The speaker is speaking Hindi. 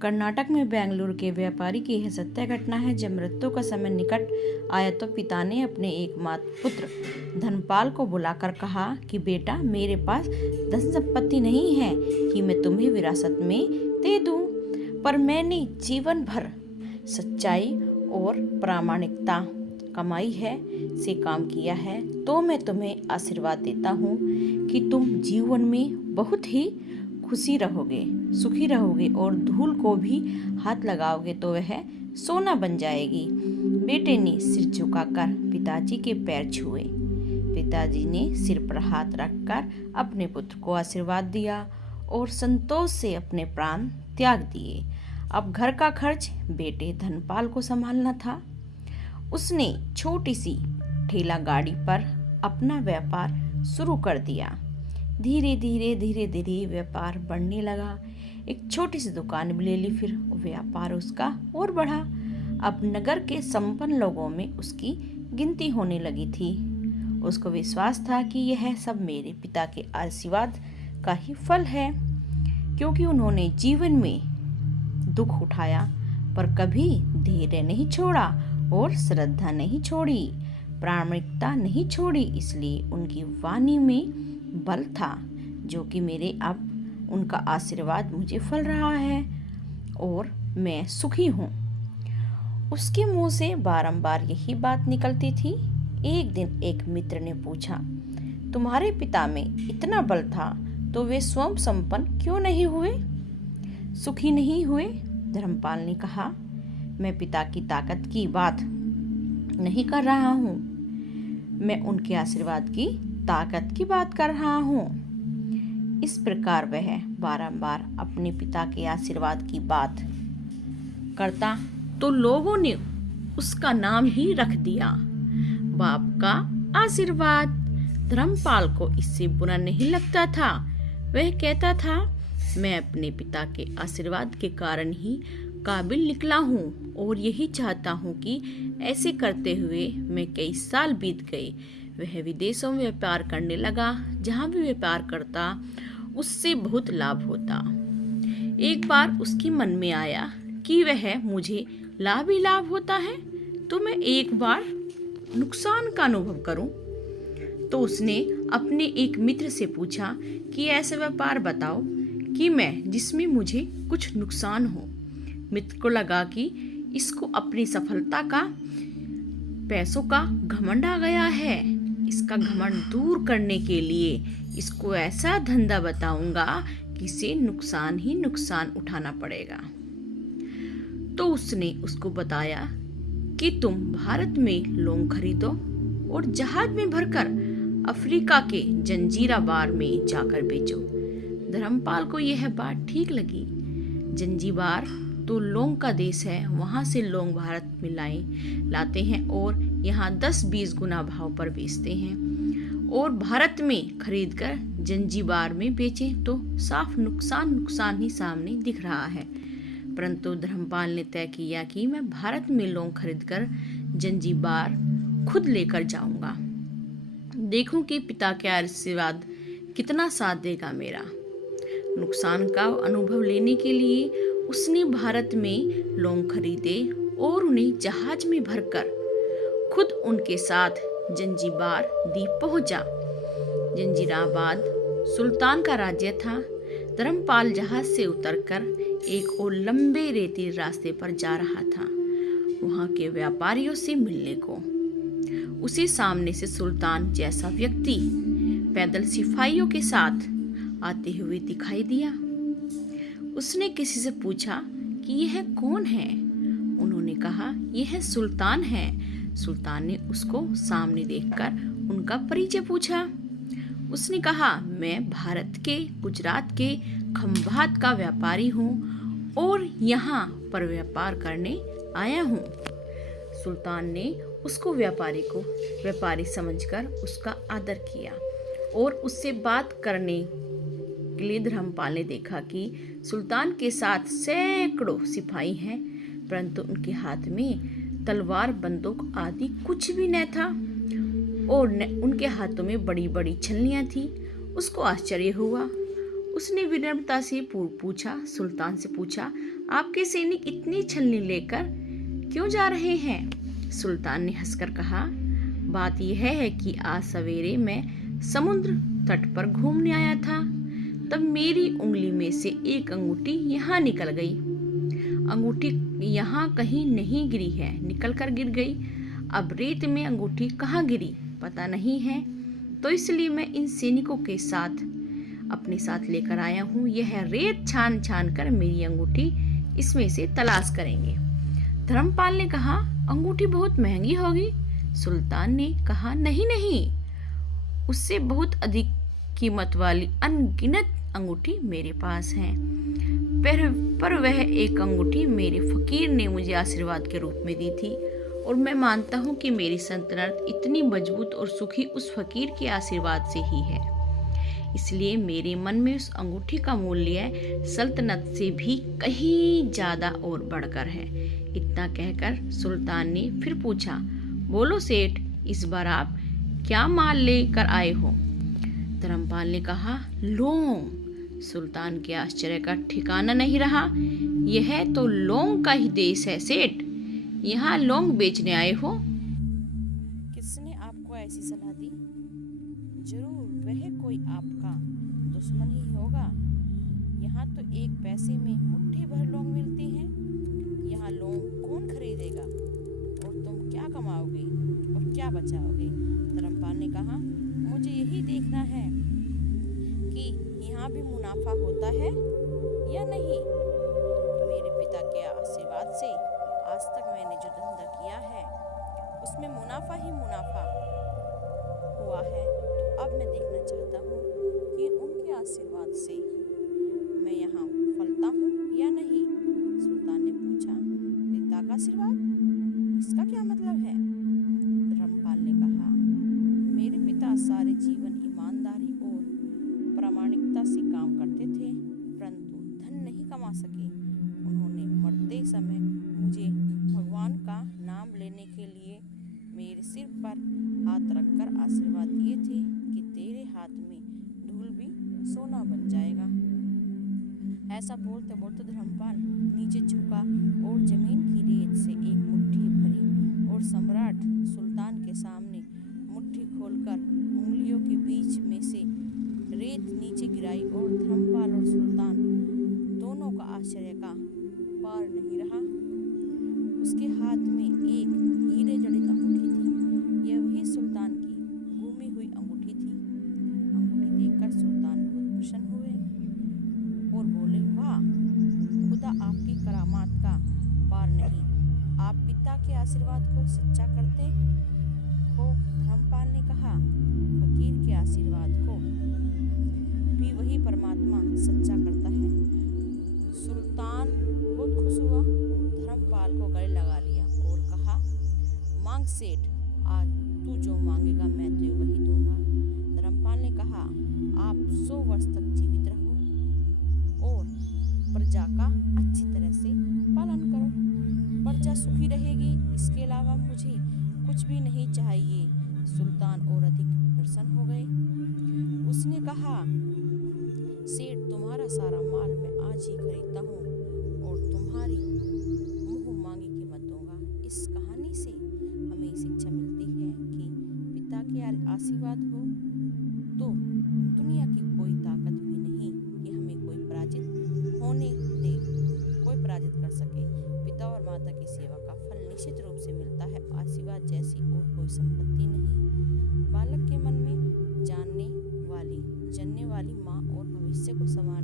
कर्नाटक में बेंगलुरु के व्यापारी की यह सत्य घटना है। जब मृत्यु का समय निकट आया तो पिता ने अपने एकमात्र पुत्र धनपाल को बुलाकर कहा कि बेटा, मेरे पास धन संपत्ति नहीं है कि मैं तुम्हें विरासत में दे दूं, पर मैंने जीवन भर सच्चाई और प्रामाणिकता कमाई है से काम किया है, तो मैं तुम्हें आशीर्वाद देता हूँ कि तुम जीवन में बहुत ही खुशी रहोगे, सुखी रहोगे और धूल को भी हाथ लगाओगे तो वह सोना बन जाएगी। बेटे ने सिर झुकाकर पिताजी के पैर छुए। पिताजी ने सिर पर हाथ रखकर अपने पुत्र को आशीर्वाद दिया और संतोष से अपने प्राण त्याग दिए। अब घर का खर्च बेटे धनपाल को संभालना था। उसने छोटी सी ठेला गाड़ी पर अपना व्यापार शुरू कर दिया। धीरे धीरे व्यापार बढ़ने लगा। एक छोटी सी दुकान भी ले ली, फिर व्यापार उसका और बढ़ा। अब नगर के संपन्न लोगों में उसकी गिनती होने लगी थी। उसको विश्वास था कि यह सब मेरे पिता के आशीर्वाद का ही फल है, क्योंकि उन्होंने जीवन में दुख उठाया पर कभी धैर्य नहीं छोड़ा और श्रद्धा नहीं छोड़ी, प्रामाणिकता नहीं छोड़ी। इसलिए उनकी वाणी में बल था, जो कि मेरे अब उनका आशीर्वाद मुझे फल रहा है और मैं सुखी हूँ। उसके मुंह से बारंबार यही बात निकलती थी। एक दिन एक मित्र ने पूछा, तुम्हारे पिता में इतना बल था तो वे स्वयं संपन्न क्यों नहीं हुए, सुखी नहीं हुए? धर्मपाल ने कहा, मैं पिता की ताकत की बात नहीं कर रहा हूँ, मैं उनके आशीर्वाद की ताकत की बात कर रहा हूँ। इस प्रकार वह बारंबार अपने पिता के आशीर्वाद की बात करता तो लोगों ने उसका नाम ही रख दिया, बाप का आशीर्वाद। धर्मपाल को इससे बुरा नहीं लगता था। वह कहता था, मैं अपने पिता के आशीर्वाद के कारण ही काबिल निकला हूँ और यही चाहता हूँ कि ऐसे करते हुए मैं कई साल बीत गए। वह विदेशों में व्यापार करने लगा। जहाँ भी व्यापार करता उससे बहुत लाभ होता। एक बार उसके मन में आया कि वह मुझे लाभ ही लाभ होता है तो मैं एक बार नुकसान का अनुभव करूं। तो उसने अपने एक मित्र से पूछा कि ऐसा व्यापार बताओ कि मैं जिसमें मुझे कुछ नुकसान हो। मित्र को लगा कि इसको अपनी सफलता का पैसों का घमंड आ गया है। इसका घमंड दूर करने के लिए इसको ऐसा धंधा बताऊंगा कि इसे नुकसान ही नुकसान उठाना पड़ेगा। तो उसने उसको बताया कि तुम भारत में लौंग खरीदो और जहाज में भरकर अफ्रीका के जंजीरा बार में जाकर बेचो। धर्मपाल को यह बात ठीक लगी। जंजीबार तो लौंग का देश है, वहां से लौंग भारत में लाते हैं और यहाँ 10-20 गुना भाव पर बेचते हैं और भारत में खरीदकर जंजीबार में बेचें तो साफ नुकसान ही सामने दिख रहा है। परंतु धर्मपाल ने तय किया कि मैं भारत में लौंग खरीदकर जंजीबार खुद लेकर जाऊंगा। देखूं कि पिता के आशीर्वाद कितना साथ देगा मेरा। नुकसान का अनुभव लेने के लिए उसने भारत में लौंग खरीदे और उन्हें जहाज में भरकर खुद उनके साथ जंजीबार द्वीप पहुंचा। जंजीराबाद सुल्तान का राज्य था। धर्मपाल जहाज से उतरकर एक और लंबे रेतीले रास्ते पर जा रहा था, वहां के व्यापारियों से मिलने को। उसे सामने से सुल्तान जैसा व्यक्ति पैदल सिपाहियों के साथ आते हुए दिखाई दिया। उसने किसी से पूछा कि यह कौन है। उन्होंने कहा, यह सुल्तान है। सुल्तान ने उसको सामने देखकर उनका परिचय पूछा। उसने कहा, मैं भारत के गुजरात के खंभात का व्यापारी हूँ और यहाँ पर व्यापार करने आया हूँ। सुल्तान ने उसको व्यापारी समझकर उसका आदर किया और उससे बात करने के लिए धर्मपाल ने देखा कि सुल्तान के साथ सैकड़ों सिपाही हैं, परंतु उनके हाथ में तलवार, बंदूक आदि कुछ भी न था और उनके हाथों में बड़ी बड़ी छलनियां थी। उसको आश्चर्य हुआ। उसने विनम्रता से सुल्तान से पूछा, आपके सैनिक इतनी छलनी लेकर क्यों जा रहे हैं? सुल्तान ने हंसकर कहा, बात यह है कि आज सवेरे मैं समुद्र तट पर घूमने आया था, तब मेरी उंगली में से एक अंगूठी यहाँ निकल गई। अंगूठी यहाँ कहीं नहीं गिरी है, निकल कर गिर गई। अब रेत में अंगूठी कहाँ गिरी पता नहीं है, तो इसलिए मैं इन सैनिकों के साथ अपने साथ लेकर आया हूँ। यह रेत छान छान कर मेरी अंगूठी इसमें से तलाश करेंगे। धर्मपाल ने कहा, अंगूठी बहुत महंगी होगी। सुल्तान ने कहा, नहीं नहीं, उससे बहुत अधिक कीमत वाली अनगिनत अंगूठी मेरे पास है। पर वह एक अंगूठी मेरे फकीर ने मुझे आशीर्वाद के रूप में दी थी, और मैं मानता हूँ कि मेरी सल्तनत इतनी मजबूत और सुखी उस फकीर के आशीर्वाद से ही है। इसलिए मेरे मन में उस अंगूठी का मूल्य सल्तनत से भी कहीं ज्यादा और बढ़कर है। इतना कहकर सुल्तान ने फिर पूछा, बोलो सेठ, इस बार आप क्या माल लेकर आए हो? धर्मपाल ने कहा, लौंग। सुल्तान के आश्चर्य का ठिकाना नहीं रहा। यह तो लौंग का ही देश है सेठ, यहाँ लौंग बेचने आए हो? किसने आपको ऐसी सलाह दी? जरूर वह कोई आपका दुश्मन ही होगा। यहाँ तो एक पैसे में मुट्ठी भर लौंग मिलती हैं। यहाँ लौंग कौन खरीदेगा? और तुम क्या कमाओगे और क्या बचाओगे? धर्मपाल ने कहा, मुझे यही देखना है कि यहाँ भी मुनाफा होता है या नहीं। मेरे पिता के आशीर्वाद से आज तक मैंने जो धंधा किया है उसमें मुनाफा ही मुनाफा हुआ है। तो अब मैं देखना चाहता हूँ कि उनके आशीर्वाद से मैं यहाँ फलता हूँ या नहीं। सुल्तान ने पूछा, पिता का आशीर्वाद? इसका क्या मतलब है? धर्मपाल ने कहा, मेरे पिता सारे जीवन ईमानदारी और प्रामाणिकता से काम करते थे, परंतु धन नहीं कमा सके। उन्होंने मरते समय मुझे भगवान का नाम लेने के लिए मेरे सिर पर हाथ रखकर आशीर्वाद दिए थे कि तेरे हाथ में धूल भी सोना बन जाएगा। ऐसा बोलते बोलते धर्मपाल नीचे झुका और जमीन की रेत से एक मुट्ठी भरी और सम्राट सुल्तान के सामने मुट्ठी खोलकर उंगलियों के बीच में से रेत नीचे गिराई, और धर्मपाल और सुल्तान दोनों का आश्चर्य का पार नहीं रहा। उसके हाथ में एक हीरे जड़ित अंगूठी थी। यह वही सुल्तान की गुमी हुई अंगूठी थी। अंगूठी देखकर सुल्तान बहुत प्रसन्न हुए और बोले, वाह, खुदा आपकी करामात का पार नहीं। आप पिता के आशीर्वाद को सच्चा करते हो। धर्मपाल ने कहा, फकीर के आशीर्वाद को भी वही परमात्मा सच्चा करता है। सुल्तान बहुत खुश हुआ और धर्मपाल को गले लगा लिया और कहा, मांग सेठ, आज तू जो मांगेगा मैं तुझे वही दूंगा। धर्मपाल ने कहा, आप 100 वर्ष तक जीवित रहो और प्रजा का अच्छी तरह से पालन करो। प्रजा सुखी रहेगी, इसके अलावा मुझे कुछ भी नहीं चाहिए। सुल्तान और अधिक प्रसन्न हो गए। उसने कहा, सेठ, तुम्हारा सारा माल मैं आज ही खरीदता हूँ और तुम्हारी मुँह मांगी कीमत दूंगा। इस कहानी से हमें शिक्षा मिलती है कि पिता के आशीर्वाद हो तो दुनिया की कोई ताकत भी नहीं कि हमें कोई पराजित होने दे, कोई पराजित कर सके। पिता और माता की सेवा का फल निश्चित रूप से मिलता है। आशीर्वाद जैसी और कोई संपत्ति नहीं। बालक के मन में जानने वाली माँ और भविष्य को संभालने